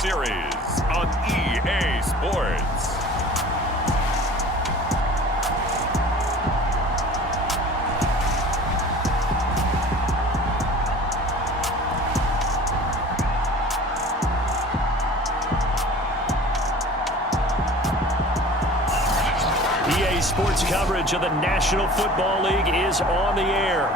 Series on EA Sports. EA Sports coverage of the National Football League is on the air.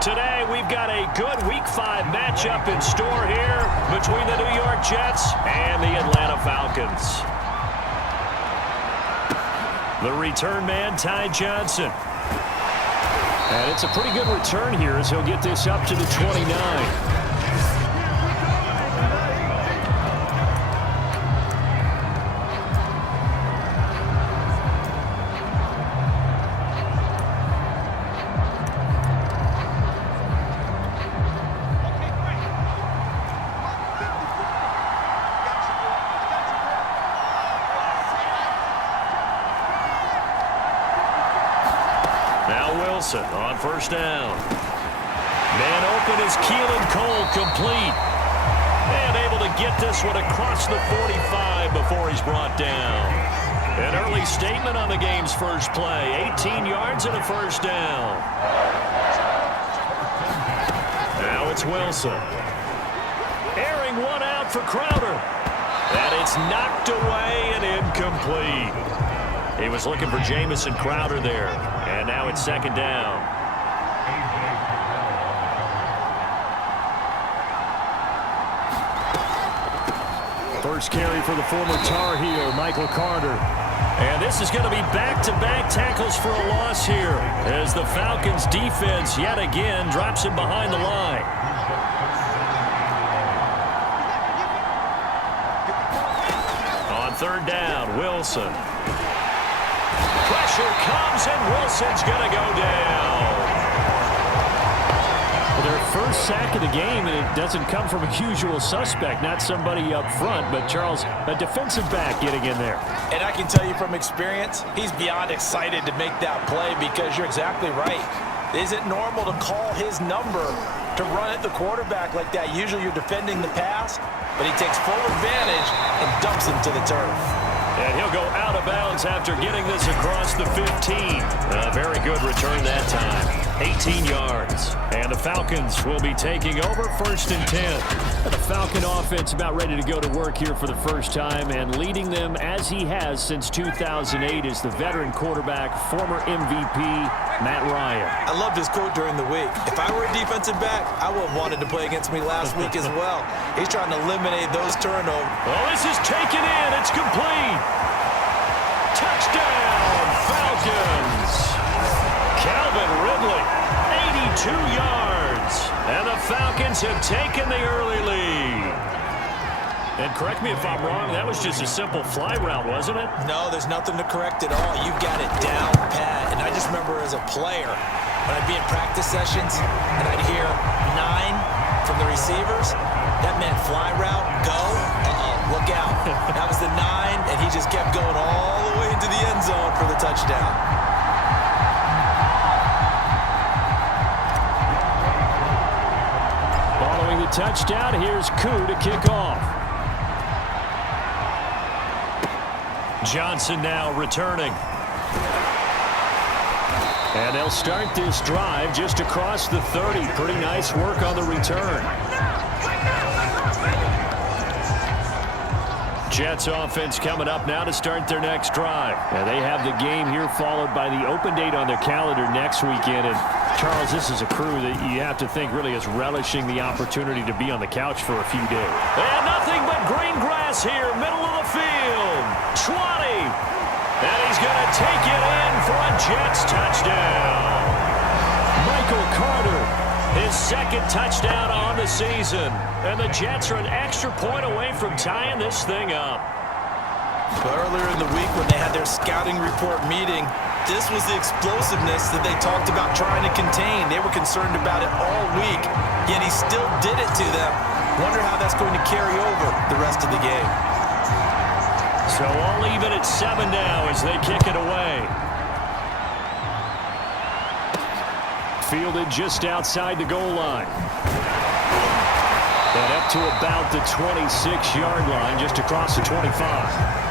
Today, we've got a good Week 5 matchup in store here between the New York Jets and the Atlanta Falcons. The return man, Ty Johnson. And it's a pretty good return here as he'll get this up to the 29. On first down. Man open is Keelan Cole, complete. And able to get this one across the 45 before he's brought down. An early statement on the game's first play. 18 yards and a first down. Now it's Wilson. Airing one out for Crowder. And it's knocked away and incomplete. He was looking for Jamison Crowder there. And now it's second down. First carry for the former Tar Heel, Michael Carter. And this is going to be back-to-back tackles for a loss here as the Falcons defense yet again drops him behind the line. On third down, Wilson. Pressure comes, and Wilson's going to go down. Well, their first sack of the game, and it doesn't come from a usual suspect, not somebody up front, but Charles, a defensive back getting in there. And I can tell you from experience, he's beyond excited to make that play because you're exactly right. Is it normal to call his number to run at the quarterback like that? Usually you're defending the pass, but he takes full advantage and dumps him to the turf. And he'll go out of bounds after getting this across the 15. A very good return that time. 18 yards. And the Falcons will be taking over first and 10. And the Falcon offense about ready to go to work here for the first time, and leading them as he has since 2008 is the veteran quarterback, former MVP, Matt Ryan. I loved his quote during the week. If I were a defensive back, I would have wanted to play against me last week as well. He's trying to eliminate those turnovers. Well, this is taken in. It's complete. Touchdown, Falcons. Calvin Ridley, 82 yards. And the Falcons have taken the early lead. And correct me if I'm wrong, that was just a simple fly route, wasn't it? No, there's nothing to correct at all. You've got it down pat. And I just remember as a player, when I'd be in practice sessions and I'd hear 9 from the receivers, that meant fly route, go, look out. That was the 9, and he just kept going all the way into the end zone for the touchdown. Following the touchdown, here's Koo to kick off. Johnson now returning. And they'll start this drive just across the 30. Pretty nice work on the return. Jets offense coming up now to start their next drive. And they have the game here followed by the open date on their calendar next weekend. And Charles, this is a crew that you have to think really is relishing the opportunity to be on the couch for a few days. And nothing but green grass here, middle of the field. 20. And he's going to take it in for a Jets touchdown. Michael Carter, his second touchdown on the season. And the Jets are an extra point away from tying this thing up. But earlier in the week when they had their scouting report meeting, this was the explosiveness that they talked about trying to contain. They were concerned about it all week, yet he still did it to them. Wonder how that's going to carry over the rest of the game. So all even at 7 now as they kick it away. Fielded just outside the goal line. And up to about the 26-yard line, just across the 25.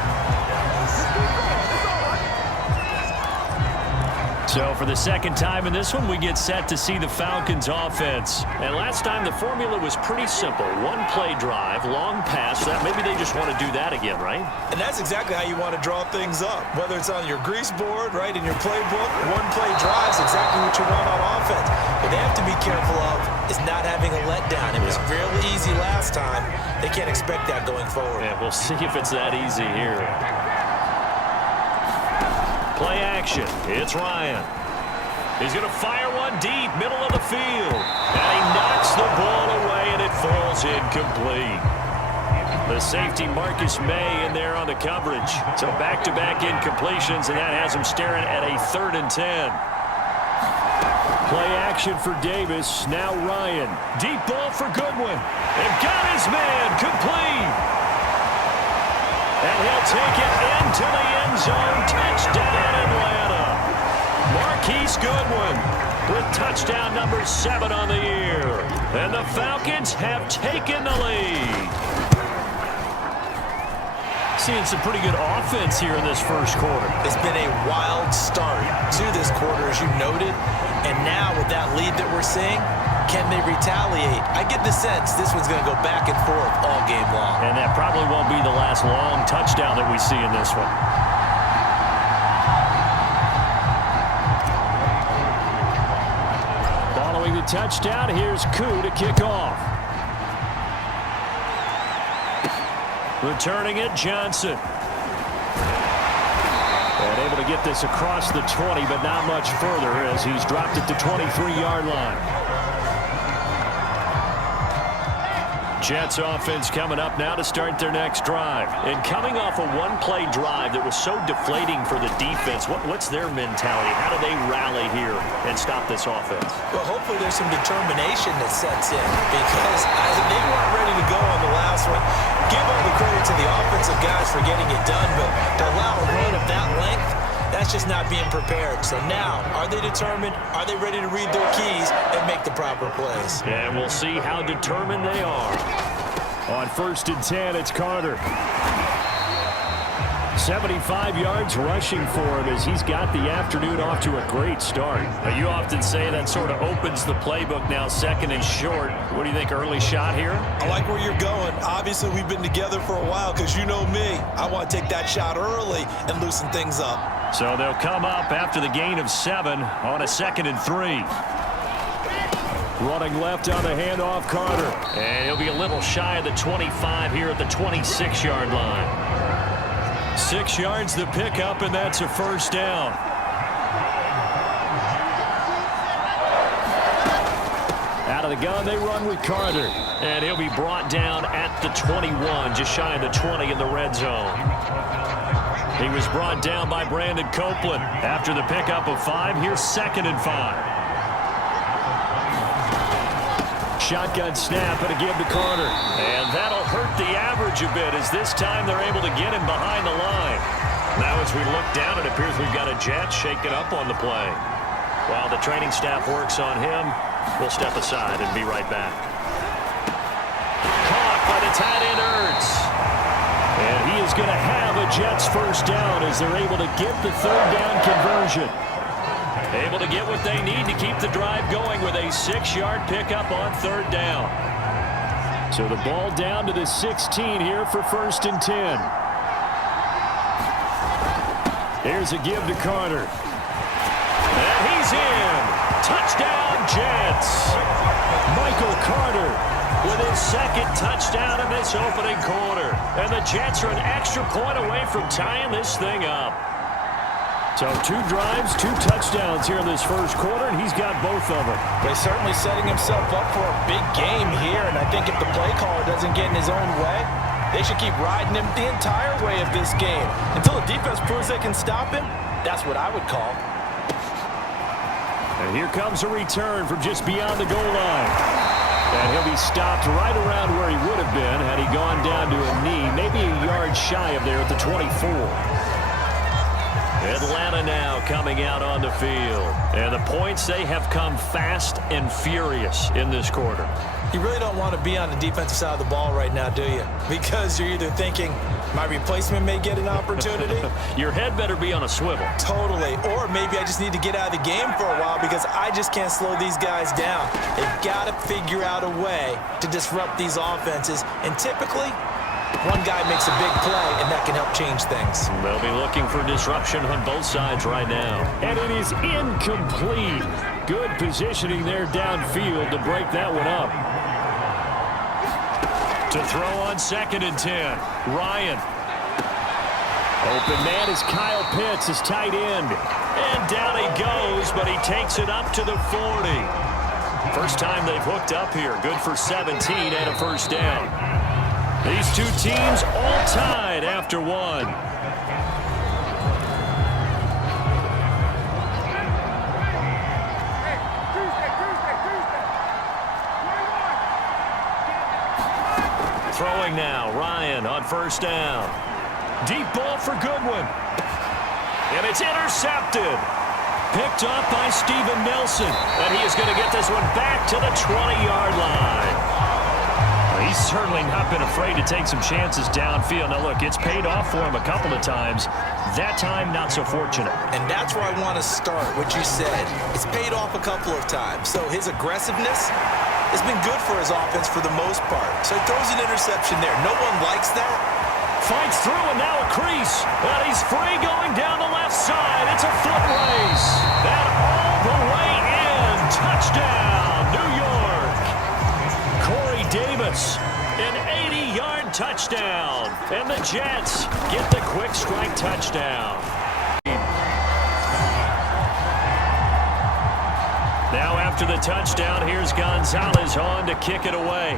So for the second time in this one, we get set to see the Falcons offense. And last time the formula was pretty simple. One play drive, long pass. That maybe they just want to do that again, right? And that's exactly how you want to draw things up. Whether it's on your grease board, right, in your playbook, one play drive is exactly what you want on offense. What they have to be careful of is not having a letdown. It was fairly easy last time. They can't expect that going forward. Yeah, we'll see if it's that easy here. Play action. It's Ryan. He's going to fire one deep, middle of the field. And he knocks the ball away, and it falls incomplete. The safety, Marcus May, in there on the coverage. So back-to-back incompletions, and that has him staring at a 3rd and 10. Play action for Davis. Now Ryan. Deep ball for Goodwin. And got his man complete. And he'll take it into the end zone. Touchdown, Atlanta. Marquise Goodwin with touchdown number 7 on the year. And the Falcons have taken the lead. Seeing some pretty good offense here in this first quarter. It's been a wild start to this quarter, as you noted. And now with that lead that we're seeing, can they retaliate? I get the sense this one's going to go back and forth all game long. And that probably won't be the last long touchdown that we see in this one. Following the touchdown, here's Koo to kick off. Returning it, Johnson. And able to get this across the 20, but not much further as he's dropped it to 23-yard line. Jets offense coming up now to start their next drive. And coming off a one-play drive that was so deflating for the defense, what's their mentality? How do they rally here and stop this offense? Well, hopefully there's some determination that sets in because they weren't ready to go on the last one. Give all the credit to the offensive guys for getting it done, but to allow a run of that length, that's just not being prepared. So now, are they determined? Are they ready to read their keys and make the proper plays? And we'll see how determined they are. On 1st and 10, it's Carter. 75 yards rushing for him as he's got the afternoon off to a great start. Now, you often say that sort of opens the playbook now, 2nd and short. What do you think, early shot here? I like where you're going. Obviously, we've been together for a while because you know me. I want to take that shot early and loosen things up. So they'll come up after the gain of 7 on a 2nd and 3. Running left on the handoff, Carter. And he'll be a little shy of the 25 here at the 26-yard line. 6 yards the pickup, and that's a 1st down. Out of the gun, they run with Carter. And he'll be brought down at the 21, just shy of the 20 in the red zone. He was brought down by Brandon Copeland after the pickup of 5. Here's 2nd and 5. Shotgun snap and a give to Carter. And that'll hurt the average a bit as this time they're able to get him behind the line. Now as we look down, it appears we've got a Jet shaken up on the play. While the training staff works on him, we'll step aside and be right back. Caught by the tight end, Ertz. And he is going to have a Jets 1st down as they're able to get the 3rd down conversion. Able to get what they need to keep the drive going with a 6-yard pickup on 3rd down. So the ball down to the 16 here for 1st and 10. Here's a give to Carter. And he's in. Touchdown, Jets. Michael Carter with his 2nd touchdown in this opening quarter. And the Jets are an extra point away from tying this thing up. So 2 drives, 2 touchdowns here in this first quarter, and he's got both of them. But he's certainly setting himself up for a big game here, and I think if the play caller doesn't get in his own way, they should keep riding him the entire way of this game. Until the defense proves they can stop him, that's what I would call. And here comes a return from just beyond the goal line. And he'll be stopped right around where he would have been had he gone down to a knee, maybe a yard shy of there at the 24. Atlanta now coming out on the field. And the points, they have come fast and furious in this quarter. You really don't want to be on the defensive side of the ball right now, do you? Because you're either thinking, my replacement may get an opportunity. Your head better be on a swivel. Totally. Or maybe I just need to get out of the game for a while because I just can't slow these guys down. They've got to figure out a way to disrupt these offenses. And typically, one guy makes a big play, and that can help change things. They'll be looking for disruption on both sides right now. And it is incomplete. Good positioning there downfield to break that one up. To throw on 2nd and 10. Ryan. Open man is Kyle Pitts, his tight end. And down he goes, but he takes it up to the 40. First time they've hooked up here. Good for 17 and a first down. These two teams all tied after one. Throwing now, Ryan on first down. Deep ball for Goodwin. And it's intercepted. Picked up by Steven Nelson. And he is going to get this one back to the 20-yard line. He's certainly not been afraid to take some chances downfield. Now, look, it's paid off for him a couple of times. That time, not so fortunate. And that's where I want to start, what you said. It's paid off a couple of times. So his aggressiveness has been good for his offense for the most part. So he throws an interception there. No one likes that. Fights through, and now a crease. And he's free going down the left side. It's a foot race. And all the way in. Touchdown, New York. Corey Davis, an 80-yard touchdown. And the Jets get the quick strike touchdown. Now after the touchdown, here's Gonzalez on to kick it away.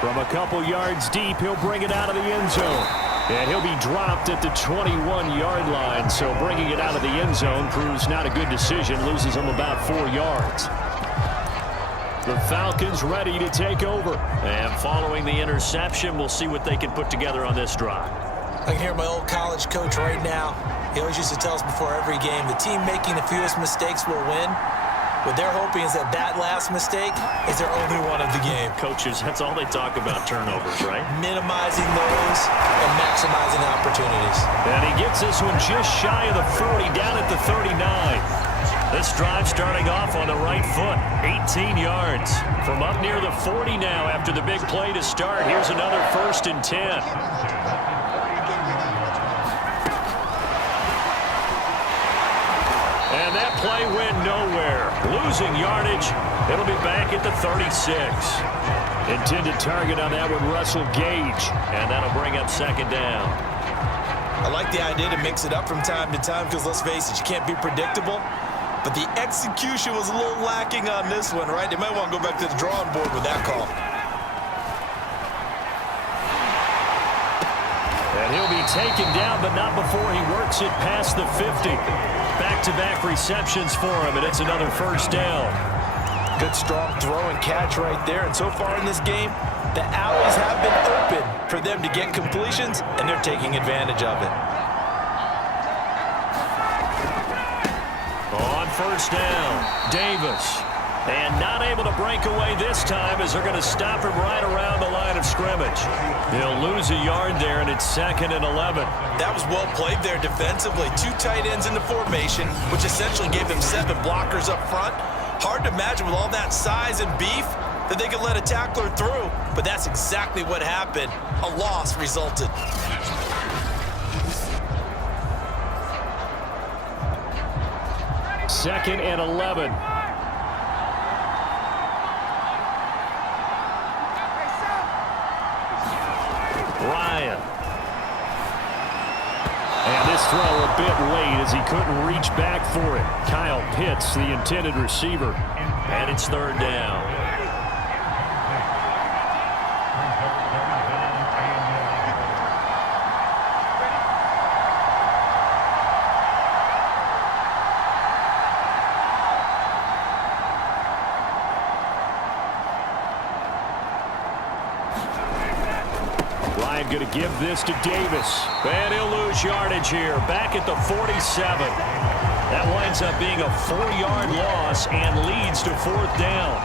From a couple yards deep, he'll bring it out of the end zone. And he'll be dropped at the 21-yard line. So bringing it out of the end zone proves not a good decision. Loses him about 4 yards. The Falcons ready to take over. And following the interception, we'll see what they can put together on this drive. I can hear my old college coach right now. He always used to tell us before every game, the team making the fewest mistakes will win. What they're hoping is that last mistake is their only one of the game. Coaches, that's all they talk about, turnovers, right? Minimizing those and maximizing opportunities. And he gets this one just shy of the 40, down at the 39. This drive starting off on the right foot, 18 yards. From up near the 40 now after the big play to start. Here's another 1st and 10. And that play went nowhere. Losing yardage. It'll be back at the 36. Intended target on that one, Russell Gage. And that'll bring up 2nd down. I like the idea to mix it up from time to time because, let's face it, you can't be predictable. But the execution was a little lacking on this one, right? They might want to go back to the drawing board with that call. And he'll be taken down, but not before he works it past the 50. Back-to-back receptions for him, and it's another 1st down. Good, strong throw and catch right there. And so far in this game, the alleys have been open for them to get completions, and they're taking advantage of it. On 1st down, Davis. And not able to break away this time as they're going to stop him right around the line of scrimmage. He'll lose a yard there, and it's 2nd and 11. That was well played there defensively. 2 tight ends in the formation, which essentially gave them 7 blockers up front. Hard to imagine with all that size and beef that they could let a tackler through, but that's exactly what happened. A loss resulted. Second and 11. Ryan. And this throw a bit late as he couldn't reach back for it. Kyle Pitts, the intended receiver. And it's 3rd down. Ryan going to give this to Davis. And he'll lose yardage here. Back at the 47. That winds up being a 4-yard loss and leads to 4th down.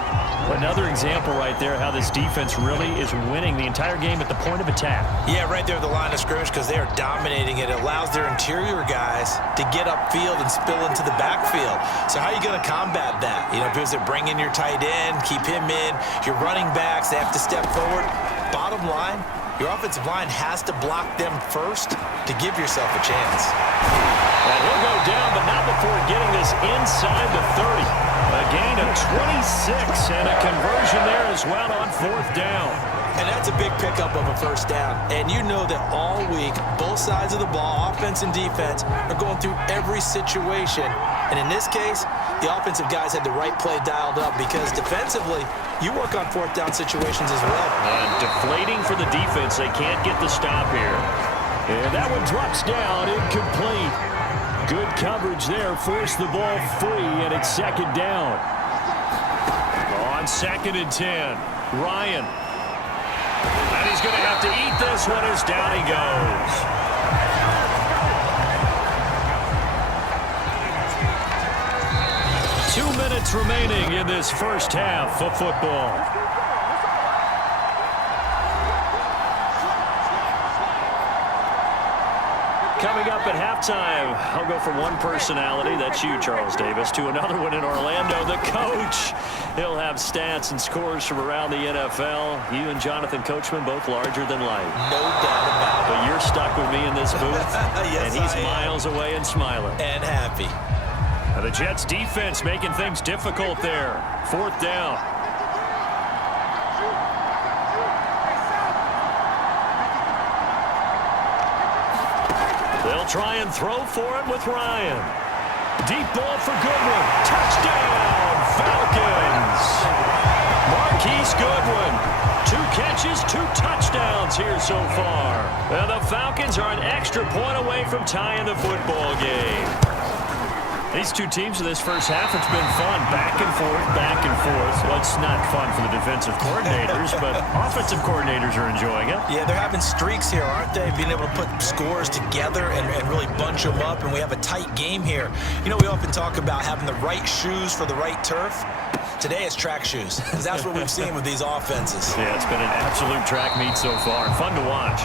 Another example right there how this defense really is winning the entire game at the point of attack. Yeah, right there at the line of scrimmage because they are dominating it. It allows their interior guys to get upfield and spill into the backfield. So how are you going to combat that? You know, because they bring in your tight end, keep him in. Your running backs, they have to step forward. Bottom line, your offensive line has to block them first to give yourself a chance. And he'll go down, but not before getting this inside the 30. A gain of 26 and a conversion there as well on 4th down. And that's a big pickup of a first down. And you know that all week, both sides of the ball, offense and defense, are going through every situation. And in this case, the offensive guys had the right play dialed up because defensively, you work on 4th down situations as well. And deflating for the defense. They can't get the stop here. And that one drops down, incomplete. Good coverage there, forced the ball free, and it's 2nd down. On 2nd and 10, Ryan. And he's going to have to eat this one as down he goes. Two minutes remaining in this first half of football. Coming up at halftime, I'll go from one personality, that's you, Charles Davis, to another one in Orlando, the coach. He'll have stats and scores from around the NFL. You and Jonathan Coachman, both larger than life. No doubt about it. But you're stuck with me in this booth, Yes, and he's I am. miles away and smiling. And happy. Now the Jets defense making things difficult there. 4th down. They'll try and throw for it with Ryan. Deep ball for Goodwin. Touchdown, Falcons. Marquise Goodwin. 2 catches, 2 touchdowns here so far. And the Falcons are an extra point away from tying the football game. These two teams in this first half, it's been fun. Back and forth, back and forth. Well, it's not fun for the defensive coordinators, but offensive coordinators are enjoying it. Yeah, they're having streaks here, aren't they? Being able to put scores together and really bunch them up, and we have a tight game here. You know, we often talk about having the right shoes for the right turf. Today it's track shoes, because that's what we've seen with these offenses. Yeah, it's been an absolute track meet so far. Fun to watch.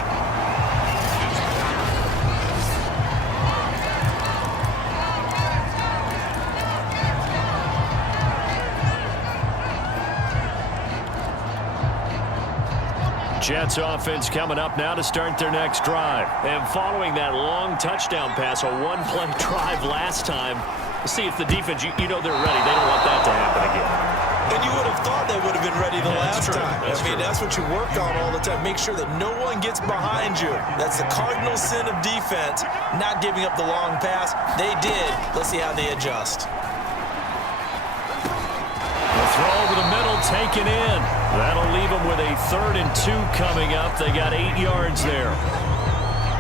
Jets offense coming up now to start their next drive. And following that long touchdown pass, a one-play drive last time, see if the defense, you know they're ready. They don't want that to happen again. And you would have thought they would have been ready the last true. time. That's what you work on all the time. Make sure that no one gets behind you. That's the cardinal sin of defense, not giving up the long pass. They did. Let's see how they adjust. The throw over the middle taken in. That'll leave them with a 3rd and 2 coming up. They got 8 yards there.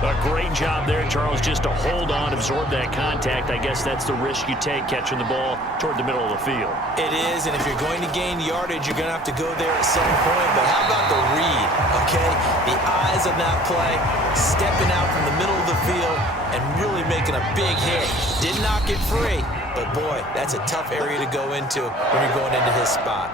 A great job there, Charles, just to hold on, absorb that contact. I guess that's the risk you take catching the ball toward the middle of the field. It is, and if you're going to gain yardage, you're going to have to go there at some point. But how about the read, okay? The eyes of that play, stepping out from the middle of the field and really making a big hit. Did not get free, but boy, that's a tough area to go into when you're going into his spot.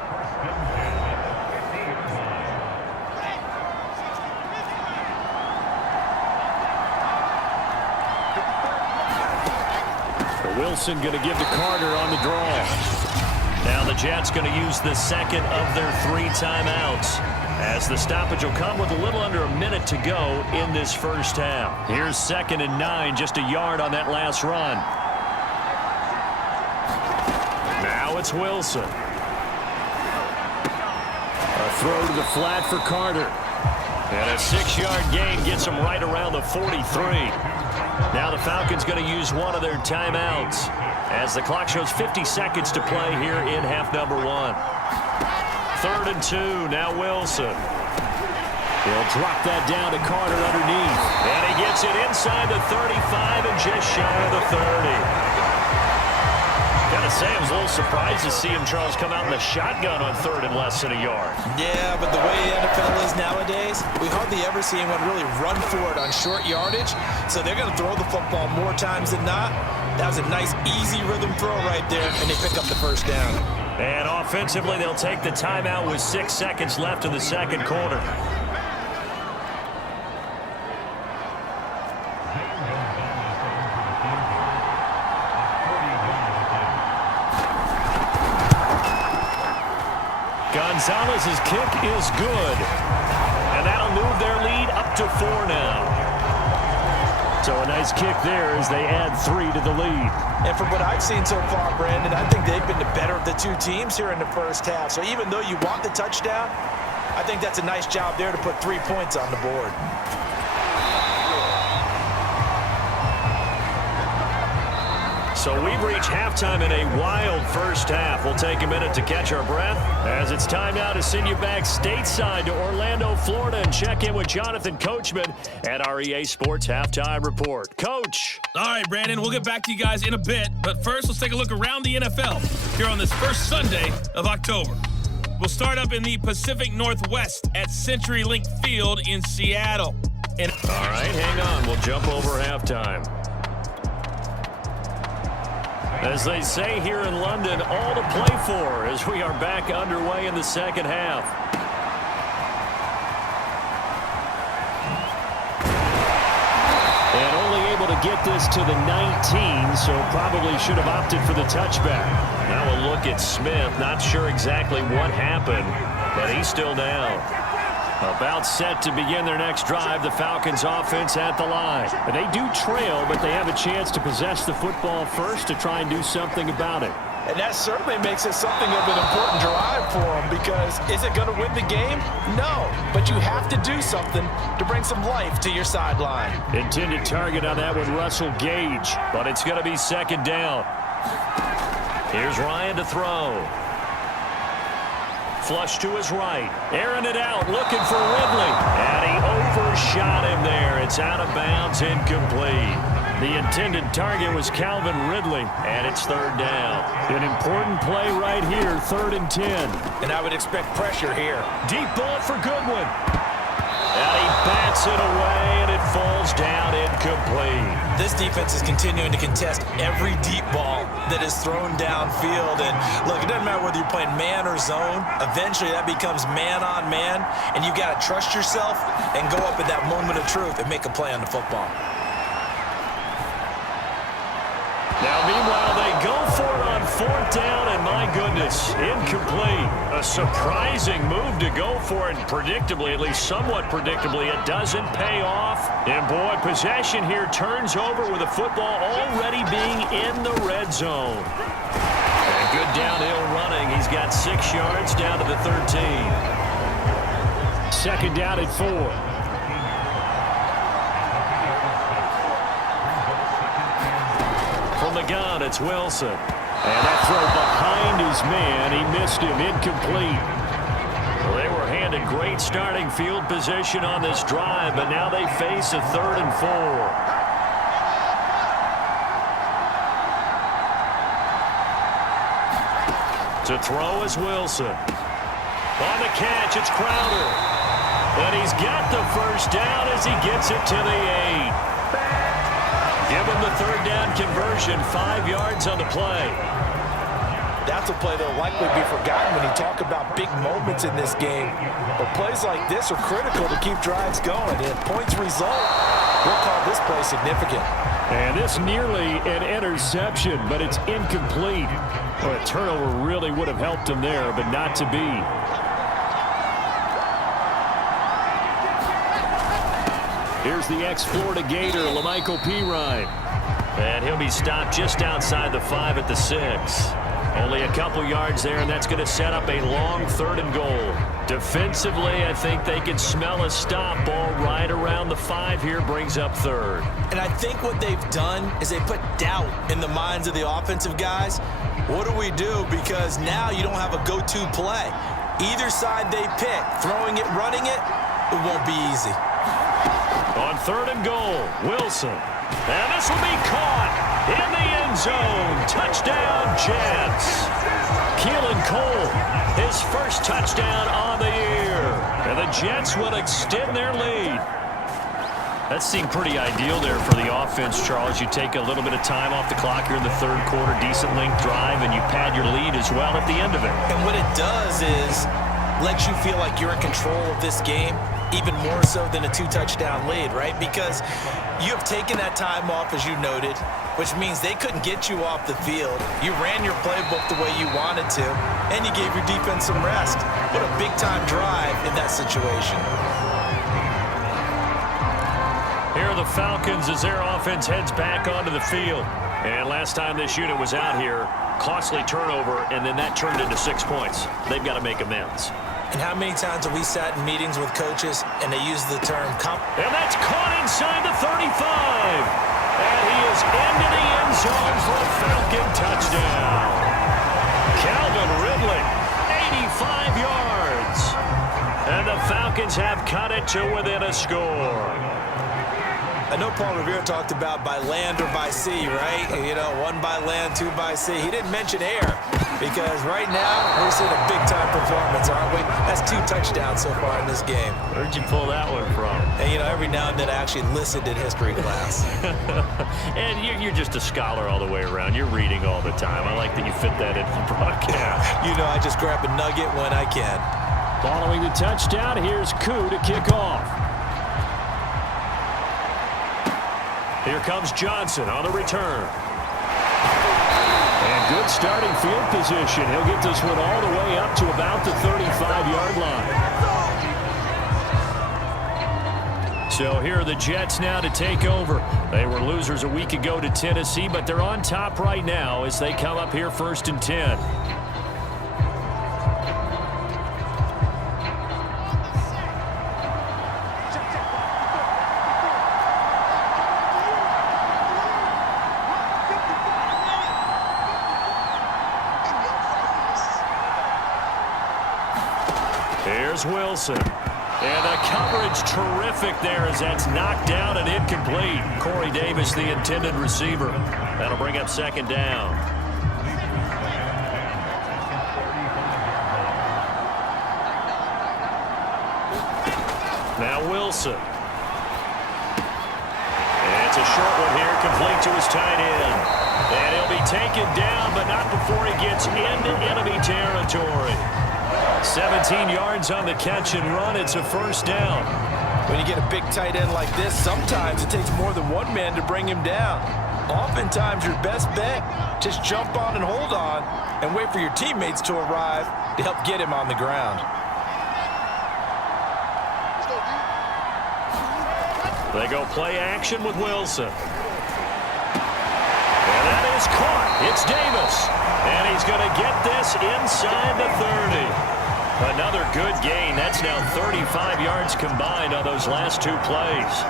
Wilson going to give to Carter on the draw. Now the Jets going to use the second of their 3 timeouts, as the stoppage will come with a little under a minute to go in this first half. Here's 2nd and 9, just a yard on that last run. Now it's Wilson. A throw to the flat for Carter. And a 6-yard gain gets him right around the 43. Now the Falcons going to use one of their timeouts as the clock shows 50 seconds to play here in half number 1. 3rd and 2, now Wilson. He'll drop that down to Carter underneath. And he gets it inside the 35 and just shy of the 30. Gotta say, I was a little surprised to see him, Charles, come out in the shotgun on 3rd and less than a yard. Yeah, but the way the NFL is nowadays, we hardly ever see anyone really run for it on short yardage. So they're going to throw the football more times than not. That was a nice, easy rhythm throw right there, and they pick up the first down. And offensively, they'll take the timeout with 6 seconds left in the second quarter. Gonzalez's kick is good. And that'll move their lead up to 4 now. So a nice kick there as they add 3 to the lead. And from what I've seen so far, Brandon, I think they've been the better of the two teams here in the first half. So even though you want the touchdown, I think that's a nice job there to put 3 points on the board. So we've reached halftime in a wild first half. We'll take a minute to catch our breath as it's time now to send you back stateside to Orlando, Florida, and check in with Jonathan Coachman at our EA Sports Halftime Report. Coach. All right, Brandon, we'll get back to you guys in a bit. But first, let's take a look around the NFL here on this first Sunday of October. We'll start up in the Pacific Northwest at CenturyLink Field in Seattle. All right, hang on. We'll jump over halftime. As they say here in London, all to play for as we are back underway in the second half. And only able to get this to the 19, so probably should have opted for the touchback. Now a look at Smith. Not sure exactly what happened, but he's still down. About set to begin their next drive, the Falcons offense at the line. They do trail, but they have a chance to possess the football first to try and do something about it. And that certainly makes it something of an important drive for them, because is it going to win the game? No, but you have to do something to bring some life to your sideline. Intended target on that one, Russell Gage, but it's going to be second down. Here's Ryan to throw. Flush to his right. Airing it out, looking for Ridley. And he overshot him there. It's out of bounds, incomplete. The intended target was Calvin Ridley, and it's third down. An important play right here, 3rd and 10. And I would expect pressure here. Deep ball for Goodwin. And he bats it away, and it falls down incomplete. This defense is continuing to contest every deep ball that is thrown downfield. And look, it doesn't matter whether you're playing man or zone. Eventually, that becomes man on man, and you've got to trust yourself and go up at that moment of truth and make a play on the football. Now, meanwhile, they go for it on 4th down, and my goodness, incomplete. A surprising move to go for it, and predictably, at least somewhat predictably, it doesn't pay off. And boy, possession here turns over with the football already being in the red zone. And good downhill running. He's got 6 yards down to the 13. Second down at 4. From the gun, it's Wilson. And that throw behind his man. He missed him, incomplete. Well, they were handed great starting field position on this drive, but now they face a 3rd and 4. To throw is Wilson. On the catch, it's Crowder. And he's got the first down as he gets it to the 8. Give him the 3rd down conversion, 5 yards on the play. That's a play that will likely be forgotten when you talk about big moments in this game. But plays like this are critical to keep drives going. And points result, we'll call this play significant. And this nearly an interception, but it's incomplete. Well, a turnover really would have helped him there, but not to be. Here's the ex-Florida Gator, LaMichael Pirine. And he'll be stopped just outside the 5 at the 6. Only a couple yards there, and that's going to set up a long 3rd and goal. Defensively, I think they can smell a stop ball right around the 5 here, brings up 3rd. And I think what they've done is they put doubt in the minds of the offensive guys. What do we do? Because now you don't have a go-to play. Either side they pick, throwing it, running it, it won't be easy. On 3rd and goal, Wilson. And this will be caught in the end zone. Touchdown, Jets. Keelan Cole, his first touchdown on the year. And the Jets will extend their lead. That seemed pretty ideal there for the offense, Charles. You take a little bit of time off the clock here in the third quarter, decent length drive, and you pad your lead as well at the end of it. And what it does is lets you feel like you're in control of this game, even more so than a 2-touchdown lead, right? Because you have taken that time off, as you noted, which means they couldn't get you off the field. You ran your playbook the way you wanted to, and you gave your defense some rest. What a big-time drive in that situation. Here are the Falcons as their offense heads back onto the field. And last time this unit was out here, costly turnover, and then that turned into 6 points. They've got to make amends. And how many times have we sat in meetings with coaches and they use the term and that's caught inside the 35. And he is into the end zone for a Falcon touchdown. Calvin Ridley, 85 yards. And the Falcons have cut it to within a score. I know Paul Revere talked about by land or by sea, right? You know, 1 by land, 2 by sea. He didn't mention air because right now we're seeing a big-time performance, aren't we? That's 2 touchdowns so far in this game. Where'd you pull that one from? And, you know, every now and then I actually listened in history class. And you're just a scholar all the way around. You're reading all the time. I like that you fit that into the broadcast. You know, I just grab a nugget when I can. Following the touchdown, here's Koo to kick off. Here comes Johnson on the return. And good starting field position. He'll get this one all the way up to about the 35-yard line. So here are the Jets now to take over. They were losers a week ago to Tennessee, but they're on top right now as they come up here 1st and 10. Here's Wilson. And the coverage terrific there as that's knocked down and incomplete. Corey Davis, the intended receiver. That'll bring up 2nd down. Now Wilson. And it's a short one here, complete to his tight end. And he'll be taken down, but not before he gets into enemy territory. 17 yards on the catch and run. It's a 1st down. When you get a big tight end like this, sometimes it takes more than one man to bring him down. Oftentimes, your best bet, just jump on and hold on and wait for your teammates to arrive to help get him on the ground. They go play action with Wilson. And that is caught. It's Davis. And he's going to get this inside the 30. Another good gain. That's now 35 yards combined on those last 2 plays.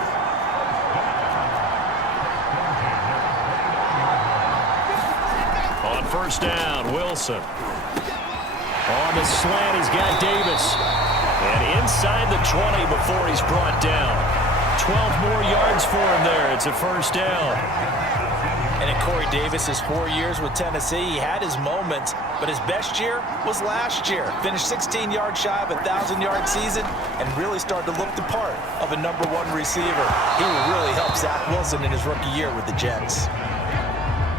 On 1st down, Wilson. On the slant, he's got Davis. And inside the 20 before he's brought down. 12 more yards for him there. It's a 1st down. And in Corey Davis's 4 years with Tennessee, he had his moments, but his best year was last year. Finished 16 yards shy of a 1,000-yard season and really started to look the part of a #1 receiver. He really helped Zach Wilson in his rookie year with the Jets.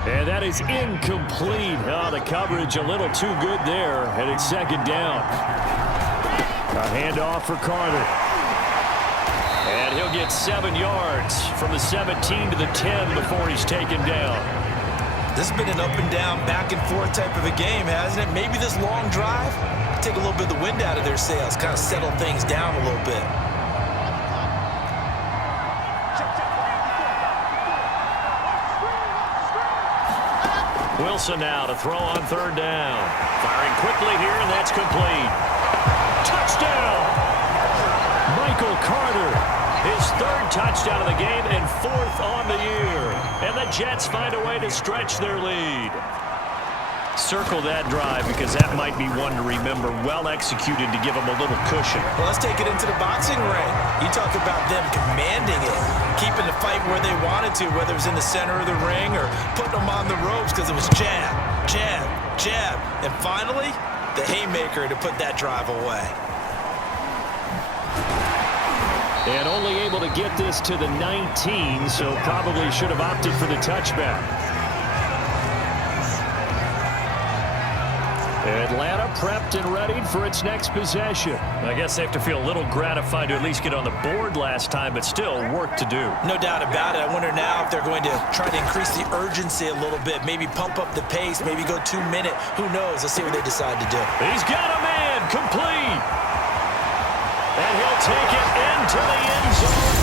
And that is incomplete. Oh, the coverage a little too good there, and it's 2nd down. A handoff for Carter. And he'll get 7 yards from the 17 to the 10 before he's taken down. This has been an up-and-down, back-and-forth type of a game, hasn't it? Maybe this long drive take a little bit of the wind out of their sails, kind of settle things down a little bit. Wilson now to throw on 3rd down. Firing quickly here, and that's complete. Touchdown! Michael Carter, his 3rd touchdown of the game and 4th on the year. And the Jets find a way to stretch their lead. Circle that drive because that might be one to remember. Well executed to give them a little cushion. Well, let's take it into the boxing ring. You talk about them commanding it, keeping the fight where they wanted to, whether it was in the center of the ring or putting them on the ropes because it was jab, jab, jab. And finally, the haymaker to put that drive away. And only able to get this to the 19, so probably should have opted for the touchback. Atlanta prepped and readied for its next possession. I guess they have to feel a little gratified to at least get on the board last time, but still work to do. No doubt about it. I wonder now if they're going to try to increase the urgency a little bit, maybe pump up the pace, maybe go 2-minute. Who knows? Let's see what they decide to do. He's got a man complete. And he'll take it into the end zone